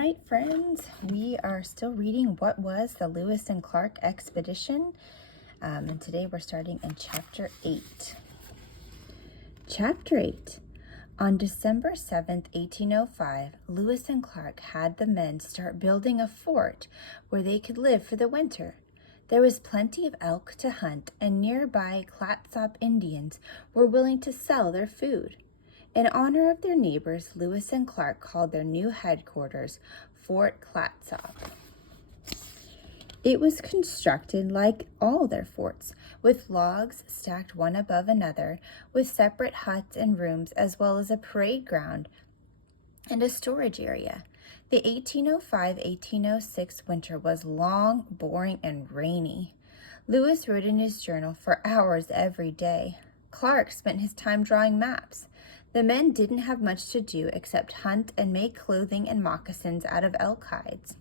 right, friends, we are still reading What Was the Lewis and Clark Expedition? And today we're starting in Chapter 8. Chapter 8. On December 7th, 1805, Lewis and Clark had the men start building a fort where they could live for the winter. There was plenty of elk to hunt, and nearby Clatsop Indians were willing to sell their food. In honor of their neighbors, Lewis and Clark called their new headquarters Fort Clatsop. It was constructed like all their forts, with logs stacked one above another, with separate huts and rooms, as well as a parade ground and a storage area. The 1805-1806 winter was long, boring, and rainy. Lewis wrote in his journal for hours every day. Clark spent his time drawing maps. The men didn't have much to do except hunt and make clothing and moccasins out of elk hides.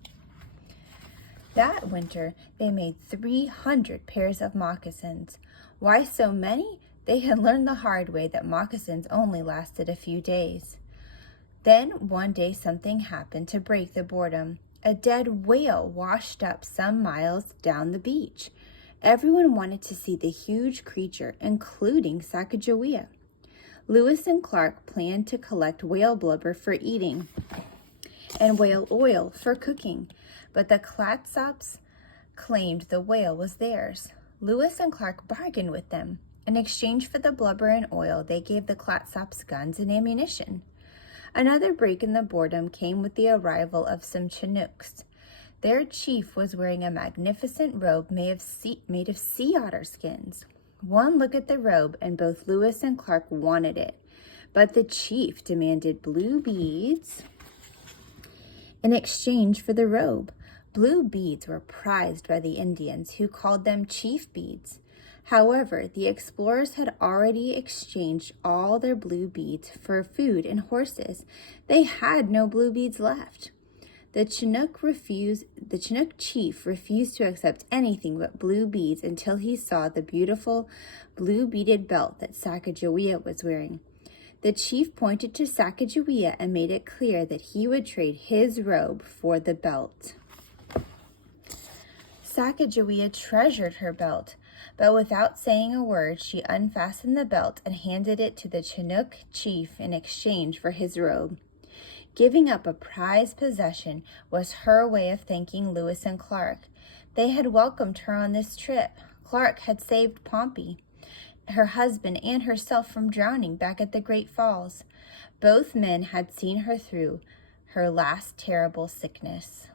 That winter, they made 300 pairs of moccasins. Why so many? They had learned the hard way that moccasins only lasted a few days. Then one day something happened to break the boredom. A dead whale washed up some miles down the beach. Everyone wanted to see the huge creature, including Sacagawea. Lewis and Clark planned to collect whale blubber for eating and whale oil for cooking, but the Clatsops claimed the whale was theirs. Lewis and Clark bargained with them. In exchange for the blubber and oil, they gave the Clatsops guns and ammunition. Another break in the boredom came with the arrival of some Chinooks. Their chief was wearing a magnificent robe made of sea otter skins. One look at the robe, and both Lewis and Clark wanted it. But the chief demanded blue beads in exchange for the robe. Blue beads were prized by the Indians, who called them chief beads. However, the explorers had already exchanged all their blue beads for food and horses. They had no blue beads left. The Chinook chief refused to accept anything but blue beads until he saw the beautiful blue beaded belt that Sacagawea was wearing. The chief pointed to Sacagawea and made it clear that he would trade his robe for the belt. Sacagawea treasured her belt, but without saying a word, she unfastened the belt and handed it to the Chinook chief in exchange for his robe. Giving up a prized possession was her way of thanking Lewis and Clark. They had welcomed her on this trip. Clark had saved Pompey, her husband, and herself from drowning back at the Great Falls. Both men had seen her through her last terrible sickness.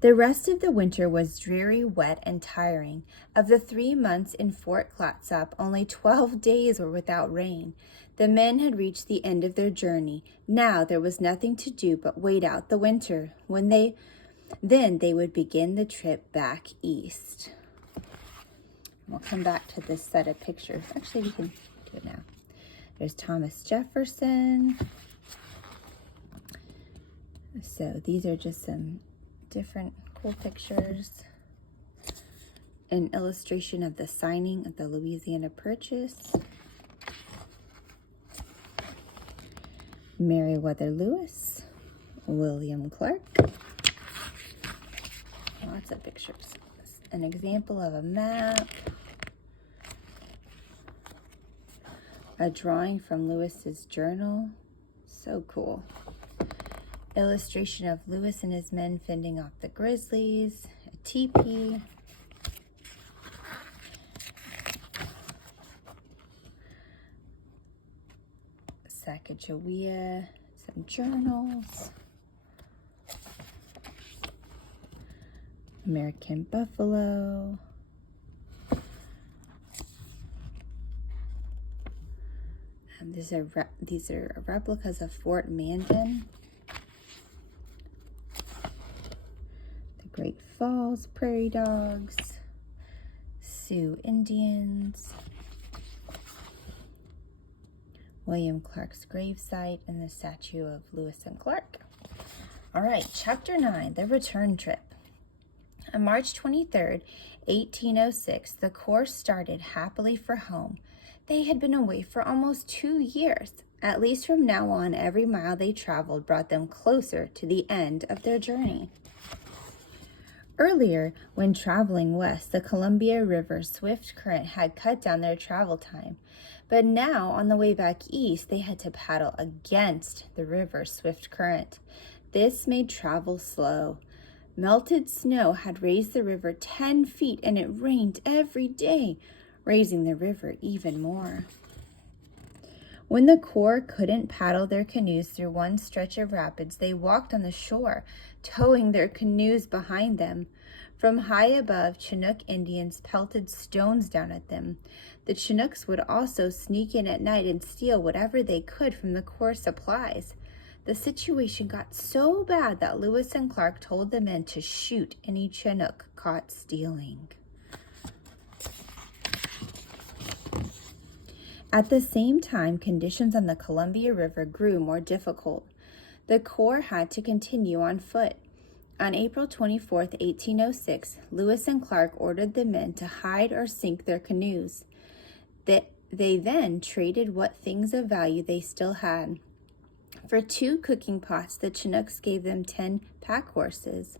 The rest of the winter was dreary, wet, and tiring. Of the 3 months in Fort Clatsop, only 12 days were without rain. The men had reached the end of their journey. Now there was nothing to do but wait out the winter. Then they would begin the trip back east. We'll come back to this set of pictures. Actually, we can do it now. There's Thomas Jefferson. So these are just some different cool pictures. An illustration of the signing of the Louisiana Purchase. Meriwether Lewis, William Clark. Lots of pictures. An example of a map. A drawing from Lewis's journal. So cool. Illustration of Lewis and his men fending off the grizzlies. A teepee. Sacagawea, some journals. American buffalo. These are replicas of Fort Mandan. The Great Falls prairie dogs. Sioux Indians. William Clark's gravesite and the statue of Lewis and Clark. All right, Chapter 9, The Return Trip. On March 23rd, 1806, the Corps started happily for home. They had been away for almost 2 years. At least from now on, every mile they traveled brought them closer to the end of their journey. Earlier, when traveling west, the Columbia River's swift current had cut down their travel time. But now, on the way back east, they had to paddle against the river's swift current. This made travel slow. Melted snow had raised the river 10 feet, and it rained every day, raising the river even more. When the Corps couldn't paddle their canoes through one stretch of rapids, they walked on the shore, towing their canoes behind them. From high above, Chinook Indians pelted stones down at them. The Chinooks would also sneak in at night and steal whatever they could from the Corps supplies. The situation got so bad that Lewis and Clark told the men to shoot any Chinook caught stealing. At the same time, conditions on the Columbia River grew more difficult. The Corps had to continue on foot. On April 24, 1806, Lewis and Clark ordered the men to hide or sink their canoes. They then traded what things of value they still had. For 2 cooking pots, the Chinooks gave them 10 pack horses.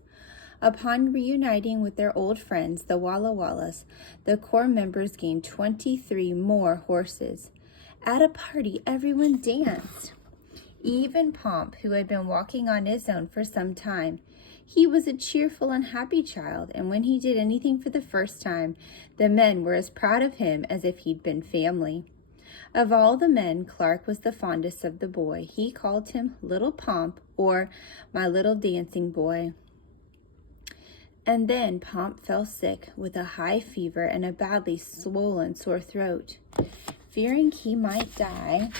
Upon reuniting with their old friends, the Walla Wallas, the Corps members gained 23 more horses. At a party, everyone danced. Even Pomp, who had been walking on his own for some time. He was a cheerful and happy child, and when he did anything for the first time, the men were as proud of him as if he'd been family. Of all the men, Clark was the fondest of the boy. He called him Little Pomp, or my little dancing boy. And then Pomp fell sick with a high fever and a badly swollen sore throat. Fearing he might die,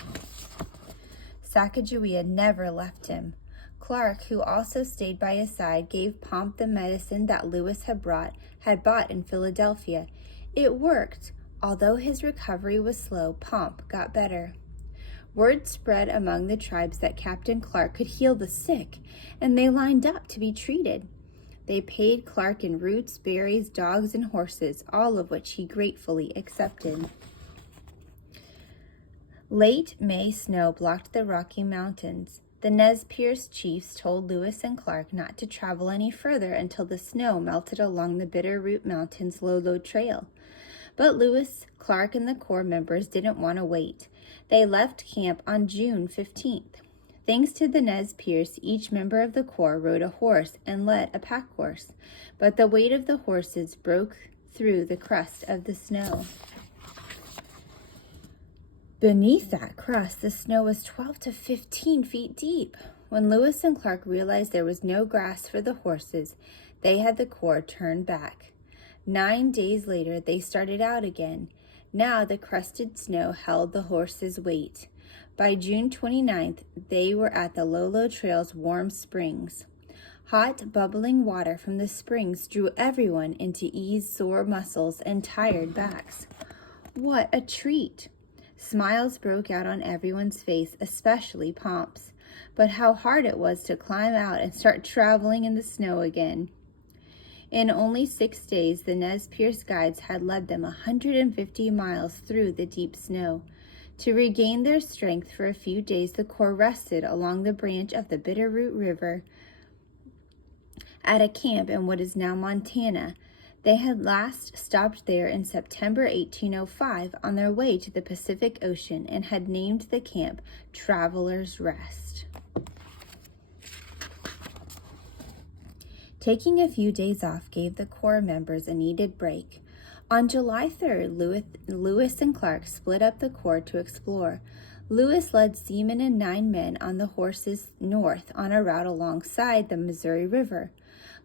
Sacagawea never left him. Clark, who also stayed by his side, gave Pomp the medicine that Lewis had bought in Philadelphia. It worked. Although his recovery was slow, Pomp got better. Word spread among the tribes that Captain Clark could heal the sick, and they lined up to be treated. They paid Clark in roots, berries, dogs, and horses, all of which he gratefully accepted. Late May snow blocked the Rocky Mountains. The Nez Perce chiefs told Lewis and Clark not to travel any further until the snow melted along the Bitterroot Mountains Lolo Trail. But Lewis, Clark, and the Corps members didn't want to wait. They left camp on June 15th. Thanks to the Nez Perce, each member of the Corps rode a horse and led a pack horse, but the weight of the horses broke through the crust of the snow. Beneath that crust, the snow was 12 to 15 feet deep. When Lewis and Clark realized there was no grass for the horses, they had the Corps turn back. 9 days later, they started out again. Now the crusted snow held the horses' weight. By June 29th, they were at the Lolo Trail's warm springs. Hot, bubbling water from the springs drew everyone into eased sore muscles and tired backs. What a treat! Smiles broke out on everyone's face, especially Pomp's. But how hard it was to climb out and start traveling in the snow again. In only 6 days, the Nez Perce guides had led them 150 miles through the deep snow. To regain their strength for a few days, the Corps rested along the branch of the Bitterroot River at a camp in what is now Montana. They had last stopped there in September 1805 on their way to the Pacific Ocean and had named the camp Traveler's Rest. Taking a few days off gave the Corps members a needed break. On July 3rd, Lewis and Clark split up the Corps to explore. Lewis led seamen and 9 men on the horses north on a route alongside the Missouri River.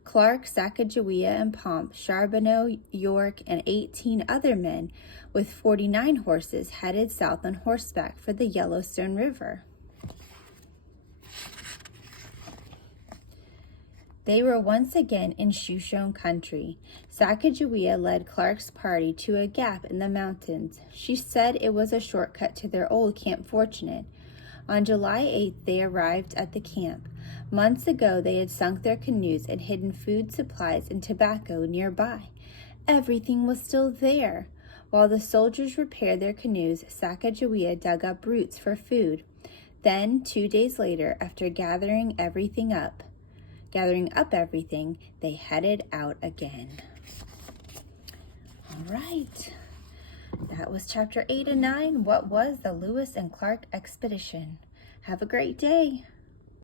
Clark, Sacagawea, and Pomp, Charbonneau, York, and 18 other men with 49 horses headed south on horseback for the Yellowstone River. They were once again in Shoshone country. Sacagawea led Clark's party to a gap in the mountains. She said it was a shortcut to their old Camp Fortunate. On July 8th, they arrived at the camp. Months ago, they had sunk their canoes and hidden food supplies and tobacco nearby. Everything was still there. While the soldiers repaired their canoes, Sacagawea dug up roots for food. Then 2 days later, after gathering up everything, they headed out again. All right. That was chapter 8 and 9. What was the Lewis and Clark expedition? Have a great day.